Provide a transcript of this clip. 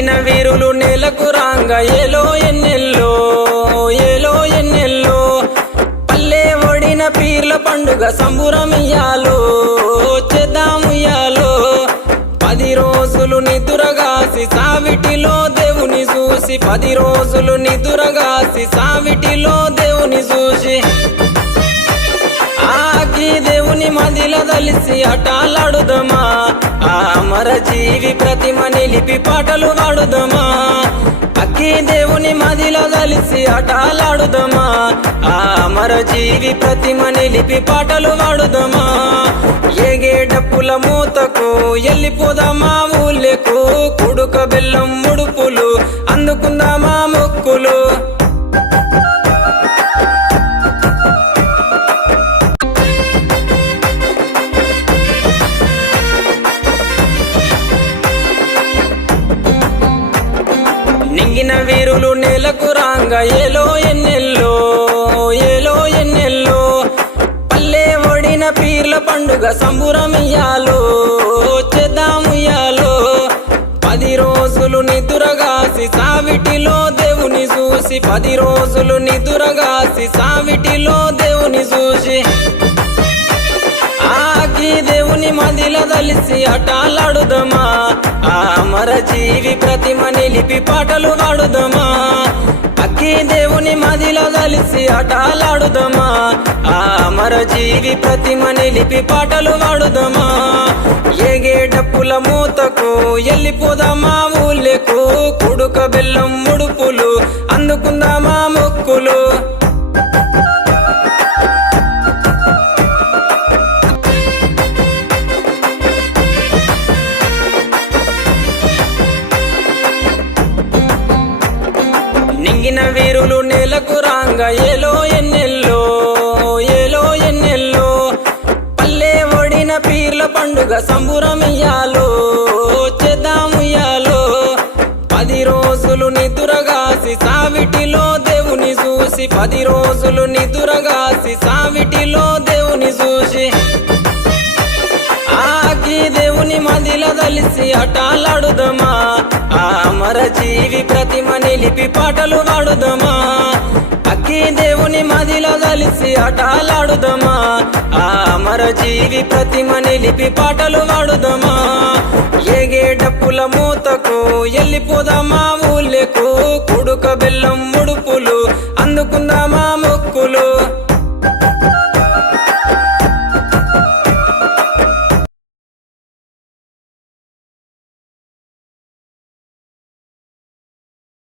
ఎదిగిన వీరులు నేలకు రాంగ. ఏలో ఎన్నెల్లో ఏలో ఎన్నెల్లో. పల్లె ఒడిన పీర్ల పండుగ సంబురమియ్యాలో చేద్దాముయ్యాలో పది రోజులు నిదురగాసి సావిటిలో దేవుని చూసి. పది రోజులు నిదురగాసి సావిటిలో దేవుని చూసి. మదిలో దలిసి అటాలాడుదమా ఆ అమర జీవి ప్రతిమ నిలిపి పాటలు పాడుదమా? అక్కి దేవుని మదిలో కలిసి అటాలాడుదమా ఆ అమర జీవి ప్రతిమ నిలిపి పాటలు పాడుదమా? ఏగే డప్పుల మూతకు ఎల్లిపోదామా ఊళ్ళకు? కుడుక బెల్లం ముడుపులు అందుకుందామా ఎదిగిన వీరులు నేలకు రాంగ. ఏలో ఎన్నెల్లో ఏలో ఎన్నెల్లో. పల్లె ఒడిన పీర్ల పండుగ సంబురమియాలో చేద్దాముయాలో పది రోజులు నిదురగాసి సావిటిలో దేవుని చూసి. పది రోజులు నిదురగాసి సావిటిలో దేవుని చూసి. ఆకి దేవుని మదిల దలిసి అటాలాడుదమా. ఆ అమర జీవి ప్రతిమ నిలిపి పాటలు పాడుదమా అక్కి దేవుని మదిలో కలిసి అటాలాడుదమా ఆ అమర జీవి ప్రతిమ నిలిపి పాటలు పాడుదమా ఏగే డప్పుల మూతకు వెళ్ళిపోదామా ఊళ్ళకు? కుడుక బెల్లం ముడుపులు అందుకుందా ఎదిగిన వీరులు నేలకు రాంగ. ఏలో ఎన్నెల్లో ఏలో ఎన్నెల్లో. పల్లె ఒడిన పీర్ల పండుగ సంబురమియ్యాలో చేద్దాముయ్యాలో. పది రోజులు నిదురగాసి సావిటిలో దేవుని చూసి. పది రోజులు నిదురగాసి సావిటిలో దేవుని చూసి. ఆకి దేవుని మదిల కలిసి అటాలాడుదమా ఆ అమర జీవి ప్రతిమ నిలిపి పాటలు పాడుదమా అక్కి దేవుని మదిలో కలిసి ఆటలాడుదమా? ఆ అమర జీవి ప్రతిమ నిలిపి పాటలు పాడుదమా ఏగే డప్పుల మూతకు వెళ్ళిపోదామా ఊళ్ళకు? కుడుక బెల్లం ముడుపులు